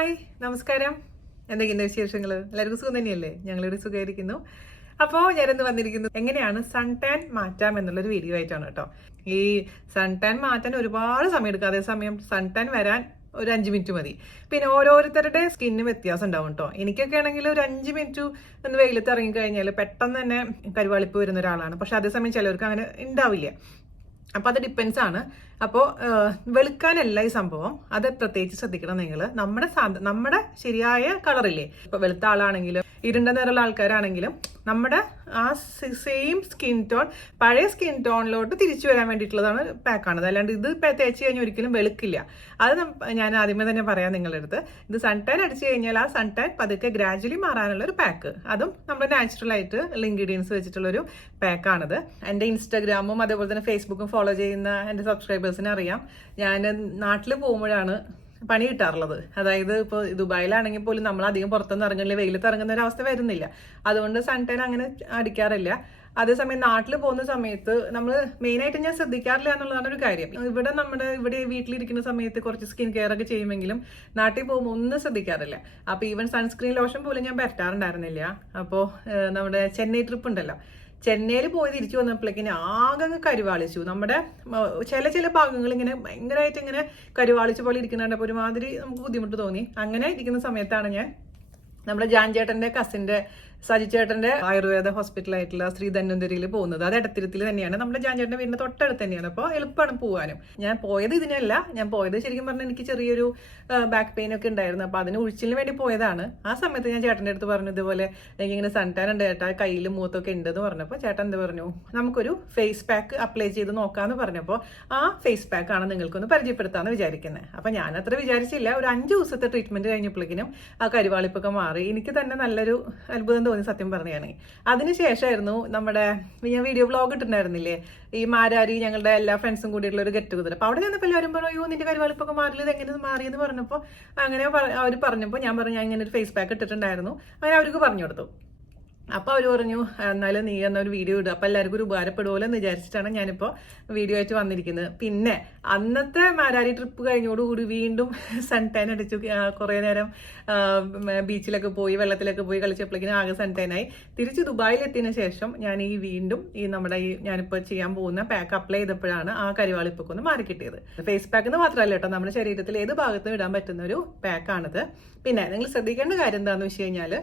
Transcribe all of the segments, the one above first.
Hi നമസ്കാരം. എന്തൊക്കെയുണ്ട് വിശേഷങ്ങൾ? എല്ലാവർക്കും സുഖം തന്നെയല്ലേ? ഞങ്ങളിവിടെ സുഖമായിരിക്കുന്നു. അപ്പോൾ ഞാനിന്ന് വന്നിരിക്കുന്നു എങ്ങനെയാണ് സൺ ടാൻ മാറ്റാം എന്നുള്ളൊരു വീഡിയോ ആയിട്ടാണ് കേട്ടോ. ഈ സൺ ടാൻ മാറ്റാൻ ഒരുപാട് സമയം എടുക്കും. അതേസമയം സൺ ടാൻ വരാൻ ഒരു 5 മിനിറ്റ് മതി. പിന്നെ ഓരോരുത്തരുടെ സ്കിന്നിന് വ്യത്യാസം ഉണ്ടാവും കേട്ടോ. എനിക്കൊക്കെ ആണെങ്കിൽ ഒരു 5 മിനിറ്റ് ഒന്ന് വെയിലത്ത് ഇറങ്ങി കഴിഞ്ഞാൽ പെട്ടെന്ന് തന്നെ കരുവാളിപ്പ് വരുന്ന ഒരാളാണ്. പക്ഷെ അതേസമയം ചിലവർക്ക് അങ്ങനെ ഉണ്ടാവില്ല. അപ്പോൾ അത് ഡിപ്പെൻസ് ആണ്. അപ്പോൾ വെളുക്കാനല്ല ഈ സംഭവം. അത് പ്രത്യേകിച്ച് ശ്രദ്ധിക്കണം നിങ്ങൾ. നമ്മുടെ ശരിയായ കളറില്ലേ, ഇപ്പൊ വെളുത്ത ആളാണെങ്കിലും ഇരുണ്ട നിറമുള്ള ആൾക്കാരാണെങ്കിലും നമ്മുടെ ആ സെയിം സ്കിൻ ടോൺ പഴയ സ്കിൻ ടോണിലോട്ട് തിരിച്ചു വരാൻ വേണ്ടിയിട്ടുള്ളതാണ് പാക്കാണത്. അല്ലാണ്ട് ഇത് തേച്ച് കഴിഞ്ഞാൽ ഒരിക്കലും വെളുക്കില്ല. അത് ഞാൻ ആദ്യമേ തന്നെ പറയാം നിങ്ങളുടെ അടുത്ത്. ഇത് സൺ ടാൻ അടിച്ചു കഴിഞ്ഞാൽ ആ സൺ ടാൻ പതുക്കെ ഗ്രാജുവലി മാറാനുള്ള ഒരു പാക്ക്, അതും നമ്മുടെ നാച്ചുറൽ ആയിട്ട് ഇൻഗ്രീഡിയൻസ് വെച്ചിട്ടുള്ളൊരു പാക്കാണിത്. എൻ്റെ ഇൻസ്റ്റാഗ്രാമും അതേപോലെ തന്നെ ഫേസ്ബുക്കും ഫോളോ ചെയ്യുന്ന എൻ്റെ സബ്സ്ക്രൈബേഴ്സിന് അറിയാം, ഞാൻ നാട്ടിൽ പോകുമ്പോഴാണ് പണി കിട്ടാറുള്ളത്. അതായത് ഇപ്പോൾ ദുബായിലാണെങ്കിൽ പോലും നമ്മൾ അധികം പുറത്തൊന്നും ഇറങ്ങില്ല, വെയിലത്ത് ഇറങ്ങുന്ന ഒരു അവസ്ഥ വരുന്നില്ല. അതുകൊണ്ട് സൺ ടാൻ അങ്ങനെ അടിക്കാറില്ല. അതേസമയം നാട്ടിൽ പോകുന്ന സമയത്ത് നമ്മൾ മെയിനായിട്ട് ഞാൻ ശ്രദ്ധിക്കാറില്ല എന്നുള്ളതാണ് ഒരു കാര്യം. ഇവിടെ വീട്ടിലിരിക്കുന്ന സമയത്ത് കുറച്ച് സ്കിൻ കെയർ ഒക്കെ ചെയ്യുമെങ്കിലും നാട്ടിൽ പോകുമ്പോൾ ഒന്നും ശ്രദ്ധിക്കാറില്ല. അപ്പോൾ ഈവൻ സൺസ്ക്രീൻ ലോഷൻ പോലും ഞാൻ പറ്റാറുണ്ടായിരുന്നില്ല. അപ്പോൾ നമ്മുടെ ചെന്നൈ ട്രിപ്പ് ഉണ്ടല്ലോ, ചെന്നൈയിൽ പോയി തിരിച്ചു വന്നപ്പോഴേക്കിന് ആകെ അങ്ങ് കരുവാളിച്ചു. നമ്മുടെ ചില ഭാഗങ്ങൾ ഇങ്ങനെ ഭയങ്കരമായിട്ട് ഇങ്ങനെ കരുവാളിച്ച പോലെ ഇരിക്കുന്നുണ്ട്. ഒരുമാതിരി നമുക്ക് ബുദ്ധിമുട്ട് തോന്നി. അങ്ങനെ ഇരിക്കുന്ന സമയത്താണ് ഞാൻ നമ്മുടെ ജാൻ ചേട്ടന്റെ കസിന്റെ സജി ചേട്ടന്റെ ആയുർവേദ ഹോസ്പിറ്റലായിട്ടുള്ള ശ്രീ ധന്വന്തരിയിൽ പോകുന്നത്. അത് ഇടത്തിരുത്തിൽ തന്നെയാണ്, നമ്മുടെ ജാൻ ചേട്ടന്റെ വീടിന്റെ തൊട്ടടുത്ത് തന്നെയാണ്. അപ്പോൾ എളുപ്പമാണ് പോകാനും. ഞാൻ പോയത് ഇതിനല്ല, ഞാൻ പോയത് ശരിക്കും പറഞ്ഞാൽ എനിക്ക് ചെറിയൊരു ബാക്ക് പെയിൻ ഒക്കെ ഉണ്ടായിരുന്നു. അപ്പോൾ അതിന് ഉഴിച്ചിലിന് വേണ്ടി പോയതാണ്. ആ സമയത്ത് ഞാൻ ചേട്ടൻ്റെ അടുത്ത് പറഞ്ഞു, ഇതുപോലെ എനിക്കിങ്ങനെ സൺ ടാൻ ഉണ്ട് ചേട്ടാ, കയ്യിലും മൂത്തൊക്കെ ഉണ്ടെന്ന് പറഞ്ഞപ്പോൾ ചേട്ടൻ എന്ത് പറഞ്ഞു, നമുക്കൊരു ഫേസ് പാക്ക് അപ്ലൈ ചെയ്ത് നോക്കാമെന്ന് പറഞ്ഞപ്പോൾ ആ ഫേസ് പാക്കാണ് നിങ്ങൾക്കൊന്ന് പരിചയപ്പെടുത്താമെന്ന് വിചാരിക്കുന്നത്. അപ്പോൾ ഞാനത്ര വിചാരിച്ചില്ല. ഒരു 5 ദിവസത്തെ ട്രീറ്റ്മെന്റ് കഴിഞ്ഞപ്പോഴേക്കിനും ആ കരുവാളിപ്പൊക്കെ മാറി. എനിക്ക് തന്നെ നല്ലൊരു അത്ഭുതം തോന്നി സത്യം പറയുകയാണെങ്കിൽ. അതിനുശേഷമായിരുന്നു ഞാൻ വീഡിയോ വ്ളോഗ് ഇട്ടിട്ടുണ്ടായിരുന്നില്ലേ, ഈ മാരാരി ഞങ്ങളുടെ എല്ലാ ഫ്രണ്ട്സും കൂടിയുള്ള ഒരു ഗെറ്റ് ടുഗദർ. അപ്പോൾ അവിടെ ചെന്നപ്പോൾ എല്ലാവരും പറഞ്ഞു, അയ്യോ നിന്റെ കരുവാളിപ്പൊക്കെ മാറിയത് എങ്ങനെ മാറിയെന്ന് പറഞ്ഞപ്പോൾ അങ്ങനെ അവർ പറഞ്ഞപ്പോൾ ഞാൻ പറഞ്ഞു, ഞാൻ ഇങ്ങനെ ഒരു ഫേസ് പാക്ക് ഇട്ടിട്ടുണ്ടായിരുന്നു. അങ്ങനെ അവർക്ക് പറഞ്ഞു കൊടുത്തു. അപ്പോൾ അവർ പറഞ്ഞു, എന്നാലും നീ എന്നൊരു വീഡിയോ ഇടുക, അപ്പോൾ എല്ലാവർക്കും ഒരു ഉപകാരപ്പെടുമല്ലോ എന്ന് വിചാരിച്ചിട്ടാണ് ഞാനിപ്പോൾ വീഡിയോ ആയിട്ട് വന്നിരിക്കുന്നത്. പിന്നെ അന്നത്തെ മാരാരി ട്രിപ്പ് കഴിഞ്ഞോടുകൂടി വീണ്ടും സൺ ടാൻ അടിച്ചു. കുറേ നേരം ബീച്ചിലൊക്കെ പോയി വെള്ളത്തിലൊക്കെ പോയി കളിച്ചപ്പോഴേക്കും ആകെ സൺ ടാനായി. തിരിച്ച് ദുബായിലെത്തിയതിനു ശേഷം ഞാൻ വീണ്ടും ഞാനിപ്പോൾ ചെയ്യാൻ പോകുന്ന പാക്ക് അപ്ലൈ ചെയ്തപ്പോഴാണ് ആ കരുവാളിപ്പൊക്കെ ഒന്ന് മാറി കിട്ടിയത്. ഫേസ് പാക്ക് എന്ന് മാത്രമല്ല കേട്ടോ, നമ്മുടെ ശരീരത്തിൽ ഏത് ഭാഗത്തും ഇടാൻ പറ്റുന്ന ഒരു പാക്കാണിത്. പിന്നെ നിങ്ങൾ ശ്രദ്ധിക്കേണ്ട കാര്യം എന്താണെന്ന് വെച്ച് കഴിഞ്ഞാൽ,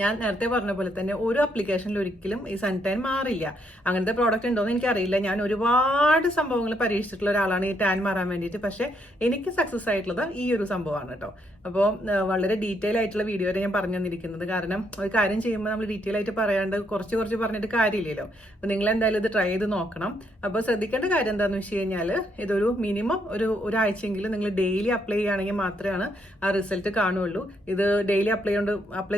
ഞാൻ നേരത്തെ പറഞ്ഞ പോലെ തന്നെ ഓരോ ആപ്ലിക്കേഷനിൽ ഒരിക്കലും ഈ സൺ ടാൻ മാറില്ല. അങ്ങനത്തെ പ്രോഡക്റ്റ് ഉണ്ടോ എന്ന് എനിക്കറിയില്ല. ഞാൻ ഒരുപാട് സംഭവങ്ങൾ പരീക്ഷിച്ചിട്ടുള്ള ഒരാളാണ് ഈ ടാൻ മാറാൻ വേണ്ടിയിട്ട്. പക്ഷേ എനിക്ക് സക്സസ് ആയിട്ടുള്ളത് ഈ ഒരു സംഭവമാണ് കേട്ടോ. അപ്പോൾ വളരെ ഡീറ്റെയിൽ ആയിട്ടുള്ള വീഡിയോ വരെ ഞാൻ പറഞ്ഞു തന്നിരിക്കുന്നത്. കാരണം ഒരു കാര്യം ചെയ്യുമ്പോൾ നമ്മൾ ഡീറ്റെയിൽ ആയിട്ട് പറയാണ്ട് കുറച്ച് പറഞ്ഞിട്ട് കാര്യമില്ലല്ലോ. അപ്പോൾ നിങ്ങൾ എന്തായാലും ഇത് ട്രൈ ചെയ്ത് നോക്കണം. അപ്പോൾ ശ്രദ്ധിക്കേണ്ട കാര്യം എന്താണെന്ന് വെച്ച് കഴിഞ്ഞാൽ, ഇതൊരു മിനിമം ഒരാഴ്ചയെങ്കിലും നിങ്ങൾ ഡെയിലി അപ്ലൈ ചെയ്യുകയാണെങ്കിൽ മാത്രമാണ് ആ റിസൾട്ട് കാണുള്ളൂ. ഇത് ഡെയിലി അപ്ലൈ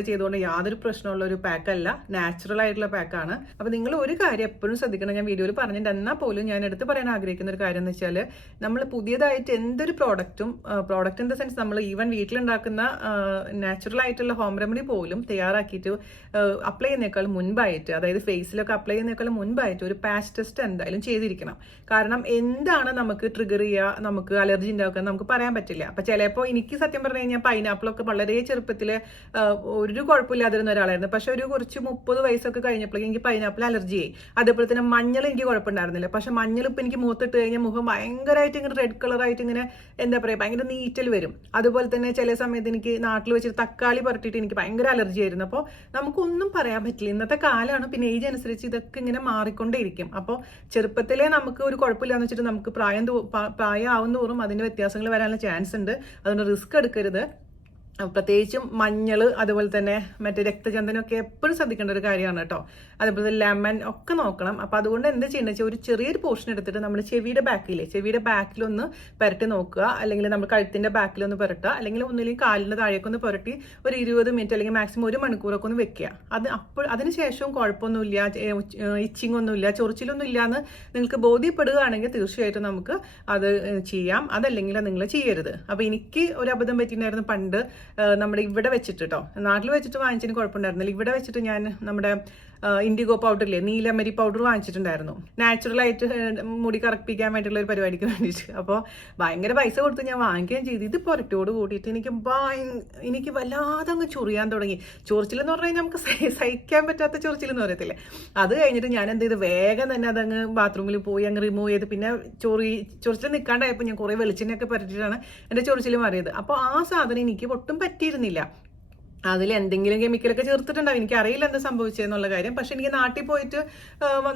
ചെയ്തുകൊണ്ട് യാതൊരു പ്രശ്നമുള്ള ഒരു പാക്കല്ല, നാച്ചുറൽ ആയിട്ടുള്ള പാക്കാണ്. അപ്പൊ നിങ്ങൾ ഒരു കാര്യം എപ്പോഴും ശ്രദ്ധിക്കണം. ഞാൻ വീഡിയോയിൽ പറഞ്ഞിട്ട് എന്നാൽ പോലും ഞാൻ എടുത്ത് പറയാൻ ആഗ്രഹിക്കുന്ന ഒരു കാര്യം എന്ന് വെച്ചാൽ, നമ്മൾ പുതിയതായിട്ട് എന്തൊരു പ്രോഡക്റ്റ് ഇൻ ദ സെൻസ് നമ്മൾ ഈവൻ വീട്ടിലുണ്ടാക്കുന്ന നാച്ചുറൽ ആയിട്ടുള്ള ഹോം റെമഡി പോലും തയ്യാറാക്കിയിട്ട് അപ്ലൈ ചെയ്യുന്നേക്കാൾ മുൻപായിട്ട്, അതായത് ഫേസിലൊക്കെ അപ്ലൈ ചെയ്യുന്നേക്കാൾ മുൻപായിട്ട് ഒരു പാച്ച് ടെസ്റ്റ് എന്തായാലും ചെയ്തിരിക്കണം. കാരണം എന്താണ് നമുക്ക് ട്രിഗർ ചെയ്യുക, നമുക്ക് അലർജി ഉണ്ടാക്കുക നമുക്ക് പറയാൻ പറ്റില്ല. അപ്പൊ ചിലപ്പോൾ എനിക്ക് സത്യം പറഞ്ഞു കഴിഞ്ഞാൽ പൈനാപ്പിളൊക്കെ വളരെ ചെറുപ്പത്തിൽ ഒരു കുഴപ്പമില്ലാതെ ഒരാളായിരുന്നു. പക്ഷെ കുറച്ച് 30 വയസ്സൊക്കെ കഴിഞ്ഞപ്പോഴേക്കും എനിക്ക് പൈനാപ്പിൾ അലർജി ആയി. അതേപോലെ തന്നെ മഞ്ഞൾ എനിക്ക് കുഴപ്പമുണ്ടായിരുന്നില്ല. പക്ഷെ മഞ്ഞൾ ഇപ്പം എനിക്ക് മുഖത്തിട്ട് കഴിഞ്ഞാൽ മുഖം ഭയങ്കരമായിട്ട് ഇങ്ങനെ റെഡ് കളറായിട്ട് ഇങ്ങനെ എന്താ പറയുക ഭയങ്കര നീറ്റൽ വരും. അതുപോലെ തന്നെ ചില സമയത്ത് എനിക്ക് നാട്ടിൽ വെച്ചിട്ട് തക്കാളി പുരട്ടിയിട്ട് എനിക്ക് ഭയങ്കര അലർജി ആയിരുന്നു. അപ്പോൾ നമുക്കൊന്നും പറയാൻ പറ്റില്ല. ഇന്നത്തെ കാലമാണ്, പിന്നെ ഏജ് അനുസരിച്ച് ഇതൊക്കെ ഇങ്ങനെ മാറിക്കൊണ്ടേയിരിക്കും. അപ്പോൾ ചെറുപ്പത്തിലേ നമുക്ക് ഒരു കുഴപ്പമില്ലാന്ന് വെച്ചിട്ട് നമുക്ക് പ്രായമാവും തോറും അതിൻ്റെ വ്യത്യാസങ്ങൾ വരാനുള്ള ചാൻസ് ഉണ്ട്. അതുകൊണ്ട് റിസ്ക് എടുക്കരുത്. പ്രത്യേകിച്ചും മഞ്ഞൾ, അതുപോലെ തന്നെ മറ്റേ രക്തചന്ദനമൊക്കെ എപ്പോഴും ശ്രദ്ധിക്കേണ്ട ഒരു കാര്യമാണ് കേട്ടോ. അതുപോലെ ലെമൺ ഒക്കെ നോക്കണം. അപ്പം അതുകൊണ്ട് എന്താ ചെയ്യണമെന്ന് വെച്ചാൽ, ഒരു ചെറിയൊരു പോർഷൻ എടുത്തിട്ട് നമ്മൾ ചെവിയുടെ ബാക്കിലൊന്ന് പുരട്ടി നോക്കുക, അല്ലെങ്കിൽ നമ്മൾ കഴുത്തിന്റെ ബാക്കിലൊന്ന് പുരട്ടുക, അല്ലെങ്കിൽ ഒന്നുമില്ലെങ്കിൽ കാലിന്റെ താഴേക്കൊന്ന് പുരട്ടി ഒരു 20 മിനിറ്റ് അല്ലെങ്കിൽ മാക്സിമം 1 മണിക്കൂറൊക്കെ ഒന്ന് വെക്കുക. അതിനുശേഷവും കുഴപ്പമൊന്നുമില്ല, ഇച്ചിങ് ഒന്നുമില്ല, ചൊറിച്ചിലൊന്നും ഇല്ല എന്ന് നിങ്ങൾക്ക് ബോധ്യപ്പെടുകയാണെങ്കിൽ തീർച്ചയായിട്ടും നമുക്ക് അത് ചെയ്യാം. അതല്ലെങ്കിൽ നിങ്ങൾ ചെയ്യരുത്. അപ്പൊ എനിക്ക് ഒരു അബദ്ധം പറ്റിയിട്ടുണ്ടായിരുന്നു പണ്ട്. നമ്മുടെ ഇവിടെ വെച്ചിട്ട് കേട്ടോ, നാട്ടിൽ വെച്ചിട്ട് വാങ്ങിച്ചതിന് കുഴപ്പമുണ്ടായിരുന്നില്ല. ഇവിടെ വെച്ചിട്ട് ഞാൻ നമ്മുടെ ഇൻഡിഗോ പൗഡറില്ലേ, നീലമരി പൗഡർ വാങ്ങിച്ചിട്ടുണ്ടായിരുന്നു. നാച്ചുറലായിട്ട് മുടി കറപ്പിക്കാൻ വേണ്ടിയുള്ള ഒരു പരിപാടിക്ക് വേണ്ടിയിട്ട്. അപ്പോൾ ഭയങ്കര പൈസ കൊടുത്ത് ഞാൻ വാങ്ങിക്കുകയും ചെയ്തു. ഇത് പുരട്ടോട് കൂടിയിട്ട് എനിക്ക് വല്ലാതെ അങ്ങ് ചൊറിയാൻ തുടങ്ങി. ചൊറിച്ചിലെന്ന് പറഞ്ഞു കഴിഞ്ഞാൽ നമുക്ക് സഹിക്കാൻ പറ്റാത്ത ചൊറിച്ചിലെന്ന് പറയത്തില്ലേ, അത് കഴിഞ്ഞിട്ട് ഞാൻ എന്ത് ചെയ്ത് വേഗം തന്നെ അതങ്ങ് ബാത്റൂമിൽ പോയി അങ്ങ് റിമൂവ് ചെയ്ത്, പിന്നെ ചൊറിച്ചിൽ നിൽക്കാണ്ടായപ്പോൾ ഞാൻ കുറേ വെളിച്ചെണ്ണയൊക്കെ പരട്ടിയിട്ടാണ് എൻ്റെ ചൊറിച്ചിൽ മാറിയത്. അപ്പോൾ ആ സാധനം എനിക്ക് ഒട്ടും പറ്റിയിരുന്നില്ല. അതിൽ എന്തെങ്കിലും കെമിക്കലൊക്കെ ചേർത്തിട്ടുണ്ടാവും, എനിക്കറിയില്ല എന്താ സംഭവിച്ചതെന്നുള്ള കാര്യം. പക്ഷെ എനിക്ക് നാട്ടിൽ പോയിട്ട്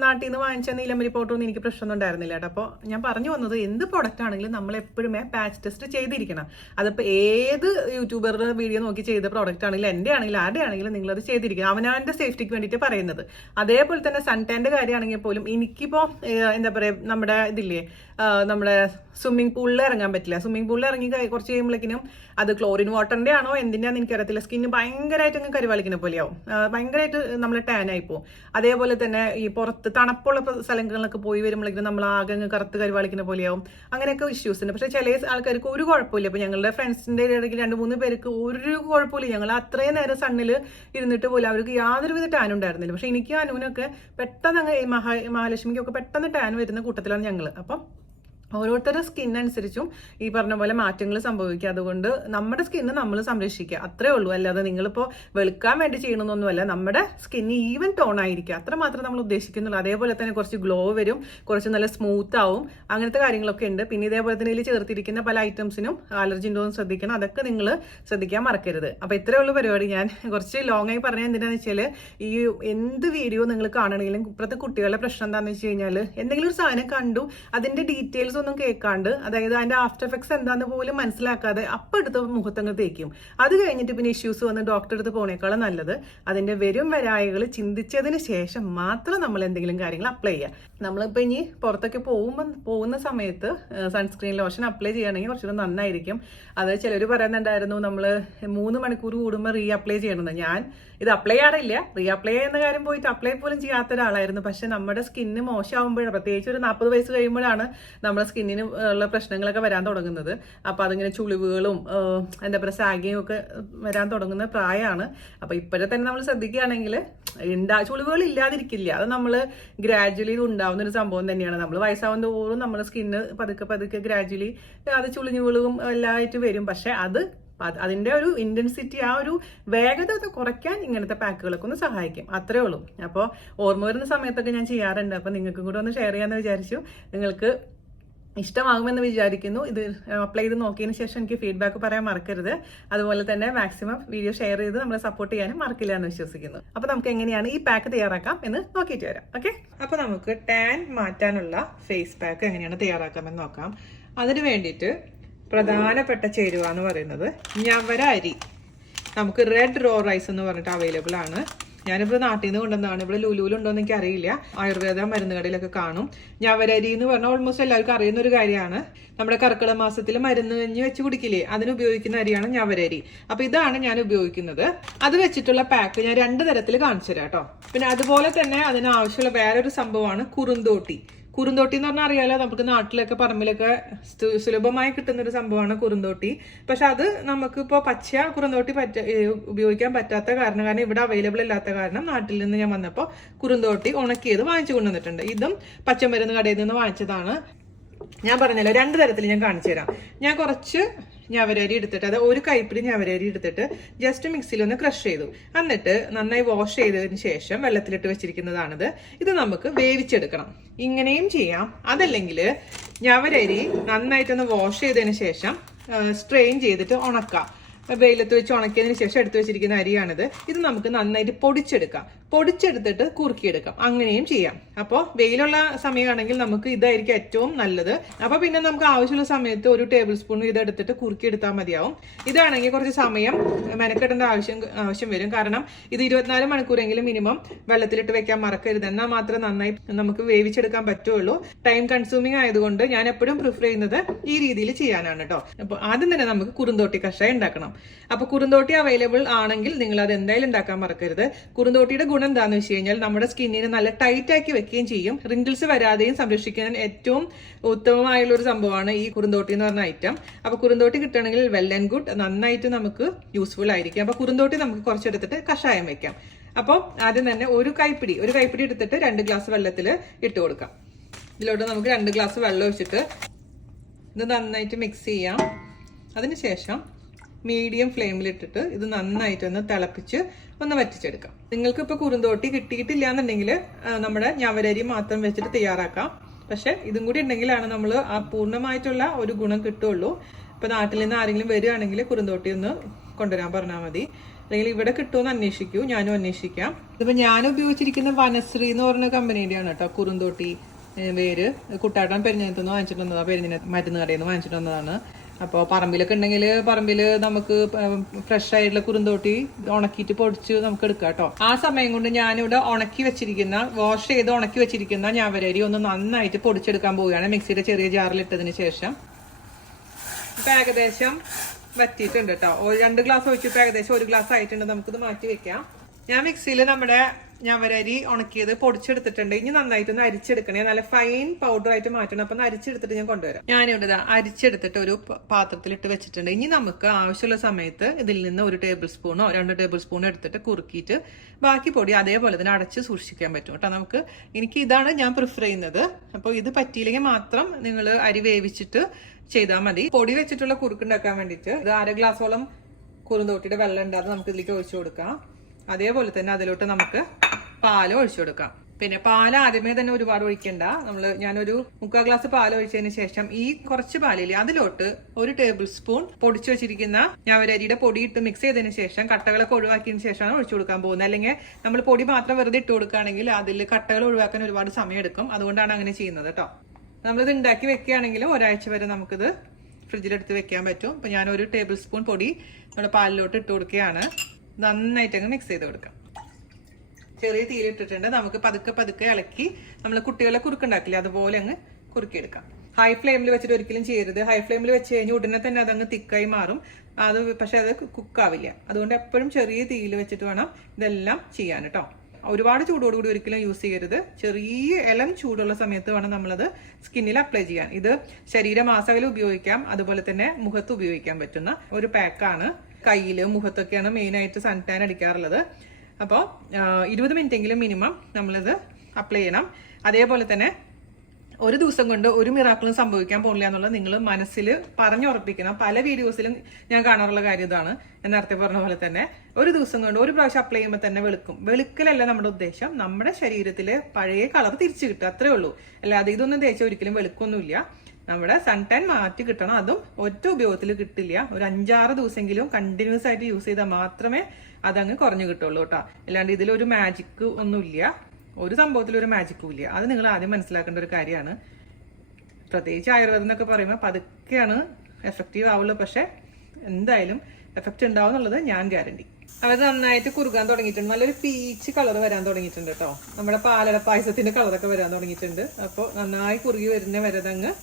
നാട്ടിൽ നിന്ന് വാങ്ങിച്ച നീലമരി പൗഡറൊന്നും എനിക്ക് പ്രശ്നമൊന്നും ഉണ്ടായിരുന്നില്ല കേട്ടോ. അപ്പോൾ ഞാൻ പറഞ്ഞു വന്നത്, എന്ത് പ്രൊഡക്റ്റ് ആണെങ്കിലും നമ്മൾ എപ്പോഴും പാച്ച് ടെസ്റ്റ് ചെയ്തിരിക്കണം. അതിപ്പോൾ ഏത് യൂട്യൂബറുടെ വീഡിയോ നോക്കി ചെയ്ത പ്രോഡക്റ്റ് ആണെങ്കിലും എൻ്റെ ആണെങ്കിലും ആരുടെ ആണെങ്കിലും നിങ്ങളത് ചെയ്തിരിക്കണം. അവനവൻ്റെ സേഫ്റ്റിക്ക് വേണ്ടിയിട്ട് പറയുന്നത്. അതേപോലെ തന്നെ സൺടാൻ്റെ കാര്യമാണെങ്കിൽ പോലും എനിക്കിപ്പോൾ എന്താ പറയുക, നമ്മുടെ ഇതില്ലേ, നമ്മുടെ സ്വിമ്മിംഗ് പൂളിൽ ഇറങ്ങാൻ പറ്റില്ല. സ്വിമ്മിംഗ് പൂളിൽ ഇറങ്ങി കുറച്ച് കഴിയുമ്പോഴേക്കിനും അത് ക്ലോറിൻ വാട്ടറിൻ്റെ ആണോ എന്തിൻ്റെയാണെന്ന് എനിക്കറിയത്തില്ല, സ്കിന്ന് ഭയങ്കരമായിട്ട് അങ്ങ് കരുവാളിക്കുന്ന പോലെയാവും, ഭയങ്കരമായിട്ട് നമ്മൾ ടാൻ ആയി പോകും. അതേപോലെ തന്നെ ഈ പുറത്ത് തണുപ്പുള്ള സ്ഥലങ്ങളിലൊക്കെ പോയി വരുമ്പോഴേക്കും നമ്മൾ ആകെ അങ്ങ് കറുത്ത് കരുവാളിക്കുന്ന പോലെയാവും. അങ്ങനെയൊക്കെ ഇഷ്യൂസ് ഉണ്ട്. പക്ഷേ ചില ആൾക്കാർക്ക് ഒരു കുഴപ്പമില്ല. ഇപ്പോൾ ഞങ്ങളുടെ ഫ്രണ്ട്സിൻ്റെ ഇടയ്ക്ക് 2-3 പേർക്ക് ഒരു കുഴപ്പമില്ല. ഞങ്ങൾ അത്രയും നേരം സണ്ണിൽ ഇരുന്നിട്ട് പോലും അവർക്ക് യാതൊരുവിധ ടാൻ ഉണ്ടായിരുന്നില്ല. പക്ഷേ എനിക്ക് അനുവിനൊക്കെ പെട്ടെന്ന് അങ്ങ് മഹാലക്ഷ്മിക്കൊക്കെ പെട്ടെന്ന് ടാൻ വരുന്ന കൂട്ടത്തിലാണ് ഞങ്ങൾ. അപ്പം ഓരോരുത്തരുടെ സ്കിൻ അനുസരിച്ചും ഈ പറഞ്ഞ പോലെ മാറ്റങ്ങൾ സംഭവിക്കുക. അതുകൊണ്ട് നമ്മുടെ സ്കിന്ന് നമ്മൾ സംരക്ഷിക്കുക, അത്രേ ഉള്ളൂ. അല്ലാതെ നിങ്ങളിപ്പോൾ വെളുക്കാൻ വേണ്ടി ചെയ്യണമെന്നൊന്നുമല്ല. നമ്മുടെ സ്കിന്ന് ഈവൻ ടോൺ ആയിരിക്കുക, അത്രമാത്രം നമ്മൾ ഉദ്ദേശിക്കുന്നുള്ളൂ. അതേപോലെ തന്നെ കുറച്ച് ഗ്ലോ വരും, കുറച്ച് നല്ല സ്മൂത്ത് ആവും, അങ്ങനത്തെ കാര്യങ്ങളൊക്കെ ഉണ്ട്. പിന്നെ ഇതേപോലെ തന്നെ ഇതിൽ ചേർത്തിരിക്കുന്ന പല ഐറ്റംസിനും അലർജി ഉണ്ടോ എന്ന് ശ്രദ്ധിക്കണം. അതൊക്കെ നിങ്ങൾ ശ്രദ്ധിക്കാൻ മറക്കരുത്. അപ്പോൾ ഇത്രയേ ഉള്ളൂ പരിപാടി. ഞാൻ കുറച്ച് ലോങ് ആയി പറഞ്ഞാൽ എന്തിനാന്ന് വെച്ചാൽ, ഈ എന്ത് വീഡിയോ നിങ്ങൾ കാണണമെങ്കിലും ഇപ്പോഴത്തെ കുട്ടികളുടെ പ്രശ്നം എന്താണെന്ന് വെച്ച് കഴിഞ്ഞാൽ, എന്തെങ്കിലും ഒരു സാധനം കണ്ടു അതിൻ്റെ ഡീറ്റെയിൽസ് ഒന്നും കേൾക്കാണ്ട്, അതായത് അതിന്റെ ആഫ്റ്റർ എഫക്ട്സ് എന്താന്ന് പോലും മനസ്സിലാക്കാതെ അപ്പം എടുത്ത് മുഖത്തങ്ങ് തേക്കും. അത് കഴിഞ്ഞിട്ട് പിന്നെ ഇഷ്യൂസ് വന്ന് ഡോക്ടറെ അടുത്ത് പോണേക്കാളും നല്ലത് അതിന്റെ വരും വരായികൾ ചിന്തിച്ചതിന് ശേഷം മാത്രം നമ്മൾ എന്തെങ്കിലും കാര്യങ്ങൾ അപ്ലൈ ചെയ്യുക. നമ്മളിപ്പോൾ ഇനി പുറത്തൊക്കെ പോകുന്ന സമയത്ത് സൺസ്ക്രീൻ ലോഷൻ അപ്ലൈ ചെയ്യുകയാണെങ്കിൽ കുറച്ചുകൂടെ നന്നായിരിക്കും. അത് ചിലർ പറയുന്നുണ്ടായിരുന്നു നമ്മൾ 3 മണിക്കൂർ കൂടുമ്പോൾ അപ്ലൈ ചെയ്യണമെന്ന്. ഞാൻ ഇത് അപ്ലൈ ചെയ്യാറില്ല. അപ്ലൈ ചെയ്യുന്ന കാര്യം പോയിട്ട് അപ്ലൈ പോലും ചെയ്യാത്ത ഒരാളായിരുന്നു. പക്ഷെ നമ്മുടെ സ്കിന്ന് മോശമാകുമ്പോഴാണ്, പ്രത്യേകിച്ച് ഒരു 40 വയസ്സ് കഴിയുമ്പോഴാണ് നമ്മുടെ സ്കിന്നിന് ഉള്ള പ്രശ്നങ്ങളൊക്കെ വരാൻ തുടങ്ങുന്നത്. അപ്പോൾ അതിങ്ങനെ ചുളിവുകളും എന്താ പറയുക സാഗിയും ഒക്കെ വരാൻ തുടങ്ങുന്ന പ്രായമാണ്. അപ്പോൾ ഇപ്പോഴേ തന്നെ നമ്മൾ ശ്രദ്ധിക്കുകയാണെങ്കിൽ ചുളിവുകൾ ഇല്ലാതിരിക്കില്ല. അത് നമ്മൾ ഗ്രാജുവലി ഉണ്ടാവുന്ന ഒരു സംഭവം തന്നെയാണ്. നമ്മൾ വയസ്സാവുന്ന തോറും നമ്മുടെ സ്കിന്ന് പതുക്കെ ഗ്രാജുവലി അത് ചുളിഞ്ഞുകളും എല്ലായിട്ട് വരും. പക്ഷെ അതിന്റെ ഒരു ഇന്റൻസിറ്റി, ആ ഒരു വേഗത കുറയ്ക്കാൻ ഇങ്ങനത്തെ പാക്കുകളൊക്കെ ഒന്ന് സഹായിക്കും. അത്രേ ഉള്ളൂ. അപ്പോൾ ഓർമ്മ വരുന്ന സമയത്തൊക്കെ ഞാൻ ചെയ്യാറുണ്ട്. അപ്പോൾ നിങ്ങൾക്കും കൂടെ ഒന്ന് ഷെയർ ചെയ്യാമെന്ന് വിചാരിച്ചു. നിങ്ങൾക്ക് ഇഷ്ടമാകുമെന്ന് വിചാരിക്കുന്നു. ഇത് അപ്ലൈ ചെയ്ത് നോക്കിയതിന് ശേഷം എനിക്ക് ഫീഡ്ബാക്ക് പറയാൻ മറക്കരുത്. അതുപോലെ തന്നെ മാക്സിമം വീഡിയോ ഷെയർ ചെയ്ത് നമ്മളെ സപ്പോർട്ട് ചെയ്യാനും മറക്കില്ല എന്ന് വിശ്വസിക്കുന്നു. അപ്പോൾ നമുക്ക് എങ്ങനെയാണ് ഈ പാക്ക് തയ്യാറാക്കാം എന്ന് നോക്കിയിട്ട് വരാം. ഓക്കെ, അപ്പോൾ നമുക്ക് ടാൻ മാറ്റാനുള്ള ഫേസ് പാക്ക് എങ്ങനെയാണ് തയ്യാറാക്കാമെന്ന് നോക്കാം. അതിന് വേണ്ടിയിട്ട് പ്രധാനപ്പെട്ട ചേരുവ എന്ന് പറയുന്നത് ഞവര അരി. നമുക്ക് റെഡ് റോ റൈസ് എന്ന് പറഞ്ഞിട്ട് അവൈലബിൾ ആണ്. ഞാനിപ്പോൾ നാട്ടിൽ നിന്ന് കൊണ്ടുവന്നതാണ്. ഇവിടെ ലുലുവിലുണ്ടോ എന്ന് എനിക്ക് അറിയില്ല, ആയുർവേദ മരുന്ന് കടയിലൊക്കെ കാണും. ഞവരരി എന്ന് പറഞ്ഞാൽ ഓൾമോസ്റ്റ് എല്ലാവർക്കും അറിയുന്ന ഒരു കാര്യമാണ്. നമ്മുടെ കർക്കിടക മാസത്തിൽ മരുന്ന് കഞ്ഞി വെച്ച് കുടിക്കില്ലേ, അതിന് ഉപയോഗിക്കുന്ന അരിയാണ് ഞവരരി. അപ്പൊ ഇതാണ് ഞാൻ ഉപയോഗിക്കുന്നത്. അത് വെച്ചിട്ടുള്ള പാക്ക് ഞാൻ 2 തരത്തിൽ കാണിച്ചു തരാം കേട്ടോ. പിന്നെ അതുപോലെ തന്നെ അതിന് ആവശ്യമുള്ള വേറൊരു സംഭവമാണ് കുറുന്തോട്ടി. കുറുന്തോട്ടി എന്ന് പറഞ്ഞാൽ അറിയാലോ, നമുക്ക് നാട്ടിലൊക്കെ പറമ്പിലൊക്കെ സുലഭമായി കിട്ടുന്ന ഒരു സംഭവമാണ് കുറുന്തോട്ടി. പക്ഷെ അത് നമുക്കിപ്പോൾ പച്ച കുറുന്തോട്ടി ഉപയോഗിക്കാൻ പറ്റാത്ത കാരണം ഇവിടെ അവൈലബിൾ അല്ലാത്ത കാരണം നാട്ടിൽ നിന്ന് ഞാൻ വന്നപ്പോൾ കുറുന്തോട്ടി ഉണക്കിയത് വാങ്ങിച്ചു കൊണ്ടുവന്നിട്ടുണ്ട്. ഇതും പച്ചമരുന്ന് കടയിൽ നിന്ന് വാങ്ങിച്ചതാണ്. ഞാൻ പറഞ്ഞല്ലോ 2 തരത്തിൽ ഞാൻ കാണിച്ചു തരാം. ഞാൻ കുറച്ച് ഞവരരി എടുത്തിട്ട്, അത് 1 കൈപ്പിടി ഞവരരി എടുത്തിട്ട് ജസ്റ്റ് മിക്സിയിൽ ഒന്ന് ക്രഷ് ചെയ്തു. എന്നിട്ട് നന്നായി വാഷ് ചെയ്തതിന് ശേഷം വെള്ളത്തിലിട്ട് വെച്ചിരിക്കുന്നതാണിത്. ഇത് നമുക്ക് വേവിച്ചെടുക്കണം. ഇങ്ങനെയും ചെയ്യാം. അതല്ലെങ്കിൽ ഞവരരി നന്നായിട്ടൊന്ന് വാഷ് ചെയ്തതിന് ശേഷം സ്ട്രെയിൻ ചെയ്തിട്ട് ഉണക്കാം. വെയിലത്ത് വെച്ച് ഉണക്കിയതിന് ശേഷം എടുത്തു വെച്ചിരിക്കുന്ന അരിയാണിത്. ഇത് നമുക്ക് നന്നായിട്ട് പൊടിച്ചെടുത്തിട്ട് കുറുക്കിയെടുക്കാം. അങ്ങനെയും ചെയ്യാം. അപ്പോൾ വെയിലുള്ള സമയമാണെങ്കിൽ നമുക്ക് ഇതായിരിക്കും ഏറ്റവും നല്ലത്. അപ്പോൾ പിന്നെ നമുക്ക് ആവശ്യമുള്ള സമയത്ത് 1 ടേബിൾ സ്പൂൺ ഇതെടുത്തിട്ട് കുറുക്കിയെടുത്താൽ മതിയാവും. ഇതാണെങ്കിൽ കുറച്ച് സമയം മെനക്കെടേണ്ട ആവശ്യം വരും. കാരണം ഇത് 24 മണിക്കൂറെങ്കിലും മിനിമം വെള്ളത്തിലിട്ട് വെക്കാൻ മറക്കരുത്. എന്നാൽ മാത്രം നന്നായി നമുക്ക് വേവിച്ചെടുക്കാൻ പറ്റുള്ളൂ. ടൈം കൺസ്യൂമിങ് ആയതുകൊണ്ട് ഞാൻ എപ്പോഴും പ്രിഫർ ചെയ്യുന്നത് ഈ രീതിയിൽ ചെയ്യാനാണ് കേട്ടോ. അപ്പോൾ ആദ്യം തന്നെ നമുക്ക് കുറുന്തോട്ടി കഷായം ഉണ്ടാക്കണം. അപ്പോൾ കുറുന്തോട്ടി അവൈലബിൾ ആണെങ്കിൽ നിങ്ങൾ അത് എന്തായാലും ഉണ്ടാക്കാൻ മറക്കരുത്. കുറുന്തോട്ടിയുടെ ഗുണം എന്താണെന്ന് വെച്ച് കഴിഞ്ഞാൽ നമ്മുടെ സ്കിന്നിനെ നല്ല ടൈറ്റ് ആക്കി വെക്കുകയും ചെയ്യും. റിങ്കിൾസ് വരാതെയും സംരക്ഷിക്കാൻ ഏറ്റവും ഉത്തമമായുള്ള ഒരു സംഭവമാണ് ഈ കുറുന്തോട്ടി എന്ന് പറഞ്ഞ ഐറ്റം. അപ്പോൾ കുറുന്തോട്ടി കിട്ടുകയാണെങ്കിൽ വെൽ ആൻഡ് ഗുഡ്, നന്നായിട്ട് നമുക്ക് യൂസ്ഫുൾ ആയിരിക്കും. അപ്പോൾ കുറുന്തോട്ടി നമുക്ക് കുറച്ചെടുത്തിട്ട് കഷായം വെക്കാം. അപ്പോൾ ആദ്യം തന്നെ ഒരു കൈപ്പിടി എടുത്തിട്ട് 2 ഗ്ലാസ് വെള്ളത്തിൽ ഇട്ട് കൊടുക്കാം. ഇതിലോട്ട് നമുക്ക് 2 ഗ്ലാസ് വെള്ളം ഒഴിച്ചിട്ട് ഇത് നന്നായിട്ട് മിക്സ് ചെയ്യാം. അതിനുശേഷം മീഡിയം ഫ്ലെയിമിലിട്ടിട്ട് ഇത് നന്നായിട്ടൊന്ന് തിളപ്പിച്ച് ഒന്ന് വറ്റിച്ചെടുക്കാം. നിങ്ങൾക്ക് ഇപ്പോൾ കുറുന്തോട്ടി കിട്ടിയിട്ടില്ല എന്നുണ്ടെങ്കിൽ നമ്മുടെ ഞവരരി മാത്രം വെച്ചിട്ട് തയ്യാറാക്കാം. പക്ഷെ ഇതും കൂടി ഉണ്ടെങ്കിലാണ് നമ്മൾ ആ പൂർണ്ണമായിട്ടുള്ള ഒരു ഗുണം കിട്ടുള്ളൂ. ഇപ്പൊ നാട്ടിൽ നിന്ന് ആരെങ്കിലും വരികയാണെങ്കിൽ കുറുന്തോട്ടി ഒന്ന് കൊണ്ടുവരാൻ പറഞ്ഞാൽ മതി. അല്ലെങ്കിൽ ഇവിടെ കിട്ടുമെന്ന് അന്വേഷിക്കൂ, ഞാനും അന്വേഷിക്കാം. ഇതിപ്പോ ഞാൻ ഉപയോഗിച്ചിരിക്കുന്ന വനശ്രീ എന്ന് പറഞ്ഞ കമ്പനിയുടെയാണ് കേട്ടോ കുറുന്തോട്ടി വേര്. കുട്ടാട്ടൻ പെരിഞ്ഞിടത്തുനിന്ന് വാങ്ങിച്ചിട്ട് വന്നതാണ്, പെരിഞ്ഞ മരുന്ന് കടയിൽ നിന്ന് വാങ്ങിച്ചിട്ട് വന്നതാണ്. അപ്പോൾ പറമ്പിലൊക്കെ ഉണ്ടെങ്കിൽ പറമ്പിൽ നമുക്ക് ഫ്രഷ് ആയിട്ടുള്ള കുറുന്തോട്ടി ഉണക്കിയിട്ട് പൊടിച്ച് നമുക്ക് എടുക്കാം കേട്ടോ. ആ സമയം കൊണ്ട് ഞാനിവിടെ വാഷ് ചെയ്ത് ഉണക്കി വെച്ചിരിക്കുന്ന ഞവരരി ഒന്ന് നന്നായിട്ട് പൊടിച്ചെടുക്കാൻ പോവുകയാണ് മിക്സിയുടെ ചെറിയ ജാറിലിട്ടതിന് ശേഷം. ഇപ്പൊ ഏകദേശം വറ്റിയിട്ടുണ്ട് കേട്ടോ. 2 ഗ്ലാസ് ഒഴിച്ചിട്ട് ഏകദേശം 1 ഗ്ലാസ് ആയിട്ടുണ്ട്. നമുക്കിത് മാറ്റി വെക്കാം. ഞാൻ മിക്സിയിൽ നമ്മുടെ ഞവരരി ഉണക്കിയത് പൊടിച്ചെടുത്തിട്ടുണ്ട്. ഇനി നന്നായിട്ടൊന്ന് അരിച്ചെടുക്കണേ, നല്ല ഫൈൻ പൗഡർ ആയിട്ട് മാറ്റണം. അപ്പൊ അരിച്ചെടുത്തിട്ട് ഞാൻ കൊണ്ടുവരാം. ഞാനിവിടെ അരിച്ചെടുത്തിട്ട് ഒരു പാത്രത്തിലിട്ട് വെച്ചിട്ടുണ്ട്. ഇനി നമുക്ക് ആവശ്യമുള്ള സമയത്ത് ഇതിൽ നിന്ന് 1 ടേബിൾ സ്പൂണോ 2 ടേബിൾ സ്പൂണോ എടുത്തിട്ട് കുറുക്കിയിട്ട് ബാക്കി പൊടി അതേപോലെ തന്നെ അടച്ച് സൂക്ഷിക്കാൻ പറ്റും കേട്ടോ. എനിക്ക് ഇതാണ് ഞാൻ പ്രിഫർ ചെയ്യുന്നത്. അപ്പോൾ ഇത് പറ്റിയില്ലെങ്കിൽ മാത്രം നിങ്ങൾ അരി വേവിച്ചിട്ട് ചെയ്താൽ മതി. പൊടി വെച്ചിട്ടുള്ള കുറുക്കുണ്ടാക്കാൻ വേണ്ടിയിട്ട് ഇത് 1/2 ഗ്ലാസോളം കുറുന്തോട്ടിയുടെ വെള്ളം ഉണ്ട്, അത് നമുക്ക് ഇതിലേക്ക് ഒഴിച്ചു കൊടുക്കാം. അതേപോലെ തന്നെ അതിലോട്ട് നമുക്ക് പാല് ഒഴിച്ചു കൊടുക്കാം. പിന്നെ പാല് ആദ്യമേ തന്നെ ഒരുപാട് ഒഴിക്കണ്ട. ഞാനൊരു 3/4 ഗ്ലാസ് പാൽ ഒഴിച്ചതിന് ശേഷം ഈ കുറച്ച് പാലില്ലേ അതിലോട്ട് 1 ടേബിൾ സ്പൂൺ പൊടിച്ചു വെച്ചിരിക്കുന്ന ഞവരരിയുടെ പൊടി ഇട്ട് മിക്സ് ചെയ്തതിന് ശേഷം കട്ടകളൊക്കെ ഒഴിവാക്കിയതിന് ശേഷമാണ് ഒഴിച്ചു കൊടുക്കാൻ പോകുന്നത്. അല്ലെങ്കിൽ നമ്മൾ പൊടി മാത്രം വെറുതെ ഇട്ട് കൊടുക്കുകയാണെങ്കിൽ അതിൽ കട്ടകൾ ഒഴിവാക്കാൻ ഒരുപാട് സമയം എടുക്കും. അതുകൊണ്ടാണ് അങ്ങനെ ചെയ്യുന്നത് കേട്ടോ. നമ്മളിത് ഉണ്ടാക്കി വെക്കുകയാണെങ്കിൽ ഒരാഴ്ച വരെ നമുക്കിത് ഫ്രിഡ്ജിലെടുത്ത് വെക്കാൻ പറ്റും. അപ്പൊ ഞാൻ 1 ടേബിൾ സ്പൂൺ പൊടി നമ്മുടെ പാലിലോട്ട് ഇട്ട് കൊടുക്കുകയാണ്. നന്നായിട്ട് അങ്ങ് മിക്സ് ചെയ്ത് കൊടുക്കാം. ചെറിയ തീയിലിട്ടിട്ടുണ്ട്. നമുക്ക് പതുക്കെ ഇളക്കി നമ്മൾ കുട്ടികളെ കുറുക്കുണ്ടാക്കില്ല അതുപോലെ അങ്ങ് കുറുക്കിയെടുക്കാം. ഹൈ ഫ്ലെയിമിൽ വെച്ചിട്ട് ഒരിക്കലും ചെയ്യരുത്. ഹൈ ഫ്ലെയിമിൽ വെച്ച് കഴിഞ്ഞാൽ ഉടനെ തന്നെ അതങ്ങ് തിക്കായി മാറും. പക്ഷെ അത് കുക്കാവില്ല. അതുകൊണ്ട് എപ്പോഴും ചെറിയ തീയിൽ വെച്ചിട്ട് വേണം ഇതെല്ലാം ചെയ്യാൻ കേട്ടോ. ഒരുപാട് ചൂടോടുകൂടി ഒരിക്കലും യൂസ് ചെയ്യരുത്. ചെറിയ ഇളം ചൂടുള്ള സമയത്ത് വേണം നമ്മളത് സ്കിന്നിൽ അപ്ലൈ ചെയ്യാൻ. ഇത് ശരീരമാസകലം ഉപയോഗിക്കാം, അതുപോലെ തന്നെ മുഖത്ത് ഉപയോഗിക്കാൻ പറ്റുന്ന ഒരു പാക്കാണ്. കയ്യില് മുഖത്തൊക്കെയാണ് മെയിനായിട്ട് സൺടാൻ അടിക്കാറുള്ളത്. അപ്പോൾ 20 മിനിറ്റെങ്കിലും മിനിമം നമ്മളിത് അപ്ലൈ ചെയ്യണം. അതേപോലെ തന്നെ ഒരു ദിവസം കൊണ്ട് ഒരു മിറാക്കിളും സംഭവിക്കാൻ പോകില്ല എന്നുള്ളത് നിങ്ങൾ മനസ്സിൽ പറഞ്ഞുറപ്പിക്കണം. പല വീഡിയോസിലും ഞാൻ കാണാറുള്ള കാര്യം ഇതാണ്. ഞാൻ നേരത്തെ പറഞ്ഞ പോലെ തന്നെ ഒരു ദിവസം കൊണ്ട് ഒരു പ്രാവശ്യം അപ്ലൈ ചെയ്യുമ്പോൾ തന്നെ വെളുക്കലല്ല നമ്മുടെ ഉദ്ദേശം. നമ്മുടെ ശരീരത്തിലെ പഴയ കളർ തിരിച്ചു കിട്ടുക, അത്രേ ഉള്ളൂ. അല്ലാതെ ഇതൊന്നും തേച്ചാൽ ഒരിക്കലും വെളുക്കൊന്നുമില്ല. നമ്മുടെ സൺടാൻ മാറ്റി കിട്ടണം. അതും ഒറ്റ ഉപയോഗത്തിൽ കിട്ടില്ല. ഒരു 5-6 ദിവസമെങ്കിലും കണ്ടിന്യൂസ് ആയിട്ട് യൂസ് ചെയ്താൽ മാത്രമേ അതങ്ങ് കുറഞ്ഞു കിട്ടുള്ളൂ കേട്ടോ. അല്ലാണ്ട് ഇതിലൊരു മാജിക് ഒന്നുമില്ല. ഒരു സംഭവത്തിൽ ഒരു മാജിക്കും ഇല്ല. അത് നിങ്ങൾ ആദ്യം മനസ്സിലാക്കേണ്ട ഒരു കാര്യമാണ്. പ്രത്യേകിച്ച് ആയുർവേദം എന്നൊക്കെ പറയുമ്പോൾ പതുക്കെയാണ് എഫക്റ്റീവ് ആവുള്ളൂ. പക്ഷെ എന്തായാലും എഫക്റ്റ് ഉണ്ടാവും എന്നുള്ളത് ഞാൻ ഗ്യാരണ്ടി. അത് നന്നായിട്ട് കുറുകാൻ തുടങ്ങിയിട്ടുണ്ട്. നല്ലൊരു പീച്ച് കളർ വരാൻ തുടങ്ങിയിട്ടുണ്ട് കേട്ടോ. നമ്മുടെ പാലട പായസത്തിന്റെ കളറൊക്കെ വരാൻ തുടങ്ങിയിട്ടുണ്ട്. അപ്പോൾ നന്നായി കുറുകി വരുന്ന വരെ അങ്ങ്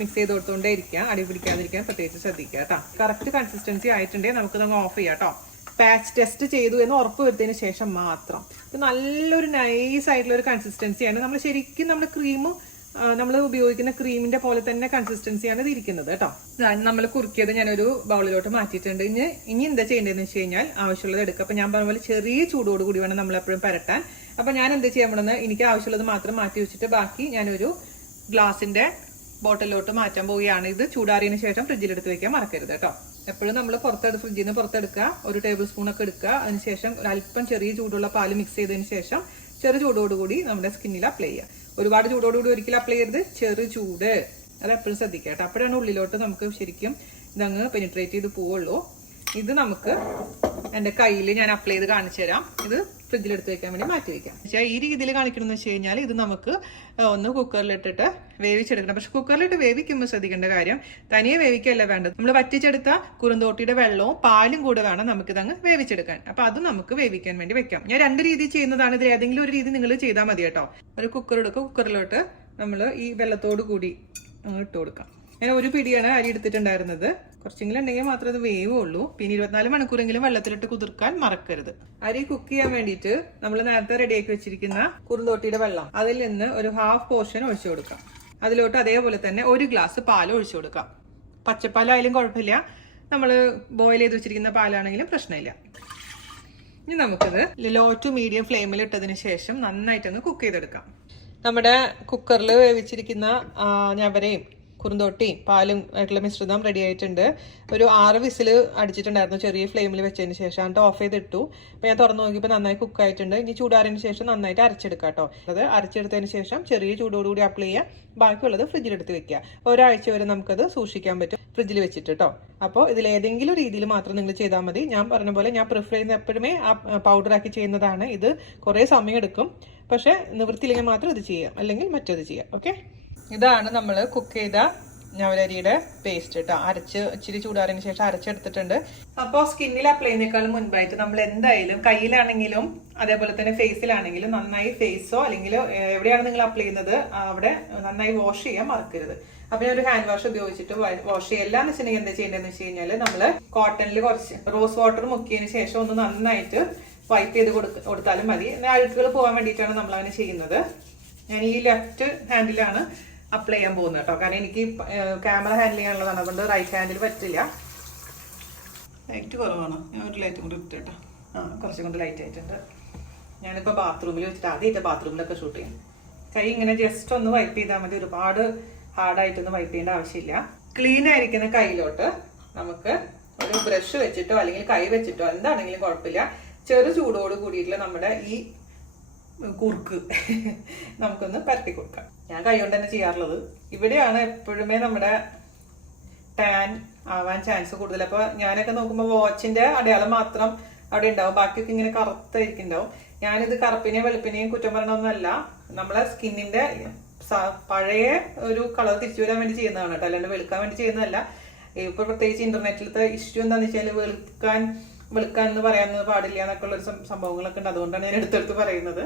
മിക്സ് ചെയ്ത് കൊടുത്തോണ്ടേ ഇരിക്കാം. അടി പിടിക്കാതിരിക്കാൻ പ്രത്യേകിച്ച് ശ്രദ്ധിക്കുക കേട്ടോ. കറക്റ്റ് കൺസിസ്റ്റൻസി ആയിട്ടുണ്ടെങ്കിൽ നമുക്കിതങ്ങ് ഓഫ് ചെയ്യാം കേട്ടോ. പാച്ച് ടെസ്റ്റ് ചെയ്തു എന്ന് ഉറപ്പ് വരുത്തിയതിന് ശേഷം മാത്രം. ഇത് നല്ലൊരു നൈസ് ആയിട്ടുള്ള ഒരു കൺസിസ്റ്റൻസിയാണ്. നമ്മുടെ ക്രീം നമ്മൾ ഉപയോഗിക്കുന്ന ക്രീമിന്റെ പോലെ തന്നെ കൺസിസ്റ്റൻസിയാണ് ഇത് ഇരിക്കുന്നത് കേട്ടോ. നമ്മൾ കുറുക്കിയത് ഞാനൊരു ബൗളിലോട്ട് മാറ്റിയിട്ടുണ്ട്. ഇനി എന്താ ചെയ്യേണ്ടതെന്ന് വെച്ച് കഴിഞ്ഞാൽ ആവശ്യമുള്ളത് എടുക്കുക. അപ്പൊ ഞാൻ പറഞ്ഞ പോലെ ചെറിയ ചൂടോട് കൂടി വേണം നമ്മൾ എപ്പോഴും പരട്ടാൻ. അപ്പൊ ഞാൻ എന്താ ചെയ്യാൻ പോണെന്ന്, എനിക്ക് ആവശ്യമുള്ളത് മാത്രം മാറ്റി വെച്ചിട്ട് ബാക്കി ഞാനൊരു ഗ്ലാസിന്റെ ബോട്ടിലോട്ട് മാറ്റാൻ പോവുകയാണ്. ഇത് ചൂടാറിയതിനു ശേഷം ഫ്രിഡ്ജിലെടുത്ത് വെക്കാൻ മറക്കരുത് കേട്ടോ. എപ്പോഴും നമ്മൾ ഫ്രിഡ്ജിൽ നിന്ന് പുറത്തെടുക്കുക. 1 ടേബിൾ സ്പൂൺ ഒക്കെ എടുക്കുക. അതിനുശേഷം അല്പം ചെറിയ ചൂടുള്ള പാല് മിക്സ് ചെയ്തതിന് ശേഷം ചെറു ചൂടോടുകൂടി നമ്മുടെ സ്കിന്നിൽ അപ്ലൈ ചെയ്യുക. ഒരുപാട് ചൂടോടുകൂടി ഒരിക്കലും അപ്ലൈ ചെയ്യരുത്. ചെറു ചൂട് അത് എപ്പോഴും ശ്രദ്ധിക്കുക കേട്ടോ. അപ്പോഴാണ് ഉള്ളിലോട്ട് നമുക്ക് ശരിക്കും ഇതങ്ങ് പെനിട്രേറ്റ് ചെയ്ത് പോവുള്ളൂ. ഇത് നമുക്ക് എൻ്റെ കയ്യിൽ ഞാൻ അപ്ലൈ ചെയ്ത് കാണിച്ചു തരാം. ഇത് ഫ്രിഡ്ജിലെടുത്ത് വെക്കാൻ വേണ്ടി മാറ്റി വെക്കാം. പക്ഷേ ഈ രീതിയിൽ കാണിക്കണമെന്ന് വെച്ച് കഴിഞ്ഞാൽ ഇത് നമുക്ക് ഒന്ന് കുക്കറിലിട്ടിട്ട് വേവിച്ചെടുക്കണം. പക്ഷെ കുക്കറിലിട്ട് വേവിക്കുമ്പോൾ ശ്രദ്ധിക്കേണ്ട കാര്യം തനിയെ വേവിക്കല്ല വേണ്ടത്. നമ്മൾ വറ്റിച്ചെടുത്ത കുറുന്തോട്ടിയുടെ വെള്ളവും പാലും കൂടെ വേണം നമുക്കിതങ്ങ് വേവിച്ചെടുക്കാൻ. അപ്പൊ അത് നമുക്ക് വേവിക്കാൻ വേണ്ടി വെക്കാം. ഞാൻ 2 രീതി ചെയ്യുന്നതാണ്. ഇതിൽ ഏതെങ്കിലും ഒരു രീതി നിങ്ങൾ ചെയ്താൽ മതി കേട്ടോ. ഒരു കുക്കർ എടുക്കുക. കുക്കറിലോട്ട് നമ്മൾ ഈ വെള്ളത്തോട് കൂടി അങ്ങ് ഇട്ട് കൊടുക്കാം. ഞാൻ 1 പിടിയാണ് അരി എടുത്തിട്ടുണ്ടായിരുന്നത്. കുറച്ചെങ്കിലും ഉണ്ടെങ്കിൽ മാത്രമേ അത് വേവുള്ളൂ. പിന്നെ 24 മണിക്കൂറെങ്കിലും വെള്ളത്തിലിട്ട് കുതിർക്കാൻ മറക്കരുത്. അരി കുക്ക് ചെയ്യാൻ വേണ്ടിയിട്ട് നമ്മൾ നേരത്തെ റെഡിയാക്കി വെച്ചിരിക്കുന്ന കുറുന്തോട്ടിയുടെ വെള്ളം അതിൽ നിന്ന് ഒരു 1/2 പോർഷൻ ഒഴിച്ചു കൊടുക്കാം. അതിലോട്ട് അതേപോലെ തന്നെ 1 ഗ്ലാസ് പാൽ ഒഴിച്ചു കൊടുക്കാം. പച്ചപ്പാലായാലും കുഴപ്പമില്ല, നമ്മൾ ബോയിൽ ചെയ്ത് വെച്ചിരിക്കുന്ന പാലാണെങ്കിലും പ്രശ്നമില്ല. ഇനി നമുക്കിത് ലോ ടു മീഡിയം ഫ്ലെയിമിൽ ഇട്ടതിന് ശേഷം നന്നായിട്ടൊന്ന് കുക്ക് ചെയ്തെടുക്കാം. നമ്മുടെ കുക്കറിൽ വേവിച്ചിരിക്കുന്ന ഞവരയും കുറുന്തോട്ടിയും പാലും ആയിട്ടുള്ള മിശ്രിതം റെഡി ആയിട്ടുണ്ട്. ഒരു 6 വിസിൽ അടിച്ചിട്ടുണ്ടായിരുന്നു ചെറിയ ഫ്ലെയിമിൽ വെച്ചതിന് ശേഷം. എന്നിട്ട് ഓഫ് ചെയ്തിട്ടു. അപ്പോൾ ഞാൻ തുറന്നു നോക്കിയപ്പോൾ നന്നായി കുക്കായിട്ടുണ്ട്. ഇനി ചൂടാറിന് ശേഷം നന്നായിട്ട് അരച്ചെടുക്കാം കേട്ടോ. അത് അരച്ചെടുത്തതിന് ശേഷം ചെറിയ ചൂടോടുകൂടി അപ്ലൈ ചെയ്യുക. ബാക്കിയുള്ളത് ഫ്രിഡ്ജിലെടുത്ത് വെക്കുക. ഒരാഴ്ച വരെ നമുക്കത് സൂക്ഷിക്കാൻ പറ്റും ഫ്രിഡ്ജിൽ വെച്ചിട്ട് കേട്ടോ. അപ്പോൾ ഇതിലേതെങ്കിലും രീതിയിൽ മാത്രം നിങ്ങൾ ചെയ്താൽ മതി. ഞാൻ പറഞ്ഞ പോലെ ഞാൻ പ്രിഫർ ചെയ്യുന്ന എപ്പോഴുമേ പൗഡറാക്കി ചെയ്യുന്നതാണ്. ഇത് കുറേ സമയം എടുക്കും, പക്ഷെ നിവൃത്തിയില്ലെങ്കിൽ മാത്രം ഇത് ചെയ്യാം, അല്ലെങ്കിൽ മറ്റേത് ചെയ്യാം. ഓക്കെ, ഇതാണ് നമ്മൾ കുക്ക് ചെയ്ത ഞവലരിയുടെ പേസ്റ്റ് കേട്ടോ. ഇച്ചിരി ചൂടാറിന് ശേഷം അരച്ചെടുത്തിട്ടുണ്ട്. അപ്പോൾ സ്കിന്നിൽ അപ്ലൈ ചെയ്യുന്നേക്കാളും മുൻപായിട്ട് നമ്മൾ എന്തായാലും കയ്യിലാണെങ്കിലും അതേപോലെ തന്നെ ഫേസിലാണെങ്കിലും നന്നായി ഫേസോ അല്ലെങ്കിൽ എവിടെയാണ് നിങ്ങൾ അപ്ലൈ ചെയ്യുന്നത് അവിടെ നന്നായി വാഷ് ചെയ്യാൻ മറക്കരുത്. അപ്പൊ ഞാൻ ഒരു ഹാൻഡ് വാഷ് ഉപയോഗിച്ചിട്ട് വാഷ് ചെയ്യുക. എല്ലാം വെച്ചിട്ടുണ്ടെങ്കിൽ എന്താ ചെയ്യേണ്ടതെന്ന് വെച്ച് കഴിഞ്ഞാൽ നമ്മൾ കോട്ടണിൽ കുറച്ച് റോസ് വാട്ടർ മുക്കിയതിന് ശേഷം ഒന്ന് നന്നായിട്ട് വൈപ്പ് ചെയ്ത് കൊടുത്താലും മതി. അഴുക്കുകൾ പോകാൻ വേണ്ടിയിട്ടാണ് നമ്മൾ അങ്ങനെ ചെയ്യുന്നത്. ഞാൻ ഈ ലെഫ്റ്റ് ഹാൻഡിലാണ് അപ്ലൈ ചെയ്യാൻ പോകുന്നത് കേട്ടോ. കാരണം എനിക്ക് ക്യാമറ ഹാൻഡിൽ ചെയ്യാനുള്ളതാണ്, അതുകൊണ്ട് റൈറ്റ് ഹാൻഡിൽ പറ്റില്ല. ലൈറ്റ് കുറവാണ്, ഞാൻ ഒരു ലൈറ്റും കൂടി ഇട്ട് കേട്ടോ. കുറച്ചും കൊണ്ട് ലൈറ്റ് ആയിട്ടുണ്ട്. ഞാനിപ്പോൾ ബാത്റൂമിൽ വെച്ചിട്ട് ആദ്യമായിട്ട് ബാത്റൂമിലൊക്കെ ഷൂട്ട് ചെയ്യും. കൈ ഇങ്ങനെ ജസ്റ്റ് ഒന്ന് വൈപ്പ് ചെയ്താൽ മതി, ഒരുപാട് ഹാർഡായിട്ടൊന്നും വൈപ്പ് ചെയ്യേണ്ട ആവശ്യമില്ല. ക്ലീൻ ആയിരിക്കുന്ന കയ്യിലോട്ട് നമുക്ക് ഒരു ബ്രഷ് വെച്ചിട്ടോ അല്ലെങ്കിൽ കൈ വെച്ചിട്ടോ എന്താണെങ്കിലും കുഴപ്പമില്ല, ചെറു ചൂടോട് കൂടിയിട്ടുള്ള നമ്മുടെ ഈ കുറുക്ക് നമുക്കൊന്ന് പരത്തി കൊടുക്കാം. ഞാൻ കൈ കൊണ്ട് തന്നെ ചെയ്യാറുള്ളത്. ഇവിടെയാണ് എപ്പോഴുമേ നമ്മുടെ ടാൻ ആവാൻ ചാൻസ് കൂടുതൽ. അപ്പോൾ ഞാനൊക്കെ നോക്കുമ്പോൾ വാച്ചിന്റെ അടയാളം മാത്രം അവിടെ ഉണ്ടാവും, ബാക്കിയൊക്കെ ഇങ്ങനെ കറുത്തായിരിക്കുന്നുണ്ടാവും. ഞാനിത് കറുപ്പിനെയും വെളുപ്പിനെയും കുറ്റം പറയണമെന്നല്ല, നമ്മളെ സ്കിന്നിന്റെ പഴയ ഒരു കളർ തിരിച്ചു വരാൻ വേണ്ടി ചെയ്യുന്നതാണ് കേട്ടോ, അല്ലാണ്ട് വെളുക്കാൻ വേണ്ടി ചെയ്യുന്നതല്ല. ഇപ്പൊ പ്രത്യേകിച്ച് ഇന്റർനെറ്റിലത്തെ ഇഷ്യൂ എന്താണെന്ന് വെച്ചാൽ വെളുക്കാൻ എന്ന് പറയാൻ പാടില്ല എന്നൊക്കെ ഉള്ള സംഭവങ്ങളൊക്കെ ഉണ്ട്. അതുകൊണ്ടാണ് ഞാൻ എടുത്തെടുത്ത് പറയുന്നത്.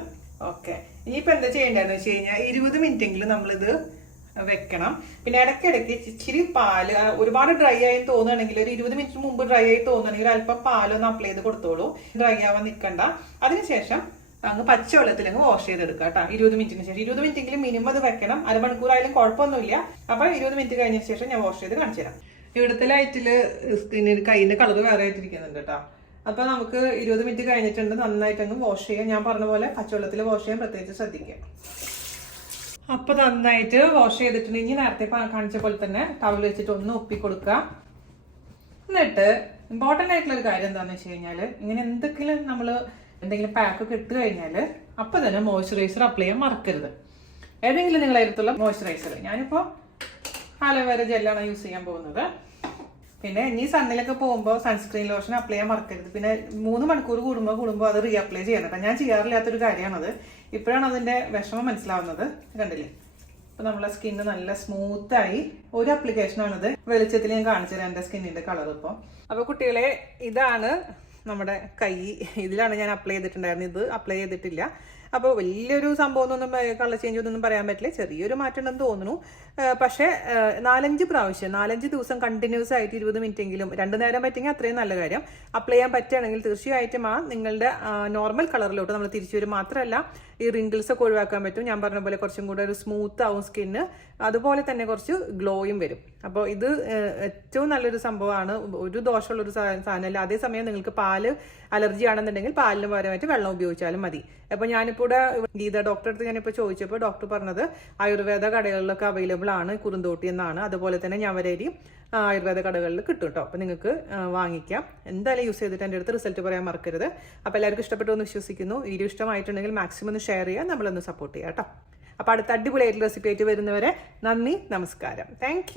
ഓക്കെ, ഇനിയിപ്പോൾ എന്താ ചെയ്യേണ്ടതെന്ന് വെച്ച് കഴിഞ്ഞാൽ 20 മിനിറ്റെങ്കിലും നമ്മളിത് വെക്കണം. പിന്നെ ഇടയ്ക്കിടയ്ക്ക് ഇച്ചിരി പാല്, ഒരുപാട് ഡ്രൈ ആയി തോന്നുകയാണെങ്കിൽ ഒരു 20 മിനിറ്റ് മുമ്പ് ഡ്രൈ ആയി തോന്നുകയാണെങ്കിൽ അല്പം പാലൊന്ന് അപ്ലൈ ചെയ്ത് കൊടുത്തോളൂ. ഡ്രൈ ആവാൻ നിൽക്കണ്ട. അതിനുശേഷം അങ്ങ് പച്ചവെള്ളത്തിൽ അങ്ങ് വാഷ് ചെയ്തെടുക്കുക കേട്ടോ. 20 മിനിറ്റിന് ശേഷം 20 മിനിറ്റെങ്കിലും മിനിമം അത് വെക്കണം. അരമണിക്കൂറായാലും കുഴപ്പമൊന്നുമില്ല. അപ്പൊ 20 മിനിറ്റ് കഴിഞ്ഞ ശേഷം ഞാൻ വാഷ് ചെയ്ത് കാണിച്ചു തരാം. ഇവിടുത്തെ ലൈറ്റില് സ്കിന്നിന് കൈയിന്റെ കളർ വേറെ ആയിട്ടിരിക്കുന്നുണ്ട് കേട്ടോ. അപ്പൊ നമുക്ക് 20 മിനിറ്റ് കഴിഞ്ഞിട്ടുണ്ട്. നന്നായിട്ട് അങ്ങ് വാഷ് ചെയ്യാം. ഞാൻ പറഞ്ഞ പോലെ പച്ചവെള്ളത്തിൽ വാഷ് ചെയ്യാൻ പ്രത്യേകിച്ച് ശ്രദ്ധിക്കുക. അപ്പൊ നന്നായിട്ട് വാഷ് ചെയ്തിട്ടുണ്ടെങ്കിൽ നേരത്തെ കാണിച്ച പോലെ തന്നെ ടവൽ വെച്ചിട്ട് ഒന്ന് ഒപ്പി കൊടുക്കുക. എന്നിട്ട് ഇമ്പോർട്ടന്റ് ആയിട്ടുള്ള ഒരു കാര്യം എന്താണെന്ന് വെച്ച് കഴിഞ്ഞാൽ, ഇങ്ങനെ എന്തെങ്കിലും പാക്കൊക്കെ ഇട്ട് കഴിഞ്ഞാൽ അപ്പൊ തന്നെ മോയ്സ്ചറൈസർ അപ്ലൈ ചെയ്യാൻ മറക്കരുത്. ഏതെങ്കിലും നിങ്ങളുടെ അടുത്തുള്ള മോയ്സ്ചറൈസർ. ഞാനിപ്പോൾ ആലോവേര ജെല്ലാണ് യൂസ് ചെയ്യാൻ പോകുന്നത്. പിന്നെ ഇനി സണ്ണിലൊക്കെ പോകുമ്പോൾ സൺസ്ക്രീൻ ലോഷൻ അപ്ലൈ ചെയ്യാൻ മറക്കരുത്. പിന്നെ 3 മണിക്കൂർ കൂടുമ്പോൾ അത് റീഅപ്ലൈ ചെയ്യണം കേട്ടോ. ഞാൻ ചെയ്യാറില്ലാത്തൊരു കാര്യമാണത്. ഇപ്പോഴാണ് അതിന്റെ വിഷമം മനസ്സിലാവുന്നത്. കണ്ടില്ലേ, ഇപ്പൊ നമ്മളെ സ്കിന്ന് നല്ല സ്മൂത്തായി. ഒരു ആപ്ലിക്കേഷനാണിത്. വെളിച്ചത്തിൽ ഞാൻ കാണിച്ചു തരാം എന്റെ സ്കിന്നിന്റെ കളർ. അപ്പൊ കുട്ടികളെ, ഇതാണ് നമ്മുടെ കൈ. ഇതിലാണ് ഞാൻ അപ്ലൈ ചെയ്തിട്ടുണ്ടായിരുന്നത്. ഇത് അപ്ലൈ ചെയ്തിട്ടില്ല. അപ്പോൾ വലിയൊരു സംഭവമൊന്നും കളർ ചേഞ്ച് ഒന്നും പറയാൻ പറ്റില്ല. ചെറിയൊരു മാറ്റം ഉണ്ടെന്ന് തോന്നുന്നു. പക്ഷേ 4-5 ദിവസം കണ്ടിന്യൂസ് ആയിട്ട് 20 മിനിറ്റെങ്കിലും 2 നേരം പറ്റെങ്കിൽ അത്രയും നല്ല കാര്യം. അപ്ലൈ ചെയ്യാൻ പറ്റുകയാണെങ്കിൽ തീർച്ചയായിട്ടും നിങ്ങളുടെ നോർമൽ കളറിലോട്ട് നമ്മൾ തിരിച്ചു വരും. മാത്രമല്ല ഈ റിങ്കിൾസ് ഒക്കെ ഒഴിവാക്കാൻ പറ്റും. ഞാൻ പറഞ്ഞ പോലെ കുറച്ചും കൂടെ ഒരു സ്മൂത്ത് ആവും സ്കിന്ന്. അതുപോലെ തന്നെ കുറച്ച് ഗ്ലോയും വരും. അപ്പോൾ ഇത് ഏറ്റവും നല്ലൊരു സംഭവമാണ്. ഒരു ദോഷമുള്ളൊരു സാധനമല്ല. അതേസമയം നിങ്ങൾക്ക് പാല് അലർജി ആണെന്നുണ്ടെങ്കിൽ പാലിന് പകരമായിട്ട് വെള്ളം ഉപയോഗിച്ചാലും മതി. അപ്പോൾ ഞാനിപ്പോൾ ഗീത ഡോക്ടറെ അടുത്ത് ഞാനിപ്പോൾ ചോദിച്ചപ്പോൾ ഡോക്ടർ പറഞ്ഞത് ആയുർവേദ കടകളിലൊക്കെ അവൈലബിൾ ആണ് കുറുന്തോട്ടി എന്നാണ്. അതുപോലെ തന്നെ ഞവരരി ആയുർവേദ കടകളിൽ കിട്ടും കേട്ടോ. അപ്പോൾ നിങ്ങൾക്ക് വാങ്ങിക്കാം. എന്തായാലും യൂസ് ചെയ്തിട്ട് എൻ്റെ അടുത്ത് റിസൾട്ട് പറയാൻ മറക്കരുത്. അപ്പോൾ എല്ലാവർക്കും ഇഷ്ടപ്പെട്ടു എന്ന് വിശ്വസിക്കുന്നു. വീഡിയോ ഇഷ്ടമായിട്ടുണ്ടെങ്കിൽ മാക്സിമം ഒന്ന് ഷെയർ ചെയ്യുക, നമ്മളൊന്ന് സപ്പോർട്ട് ചെയ്യാം കേട്ടോ. അപ്പോൾ അടുത്ത അടിപൊളിയായിട്ടുള്ള റെസിപ്പി ആയിട്ട് വരുന്നവരെ നന്ദി, നമസ്കാരം. താങ്ക്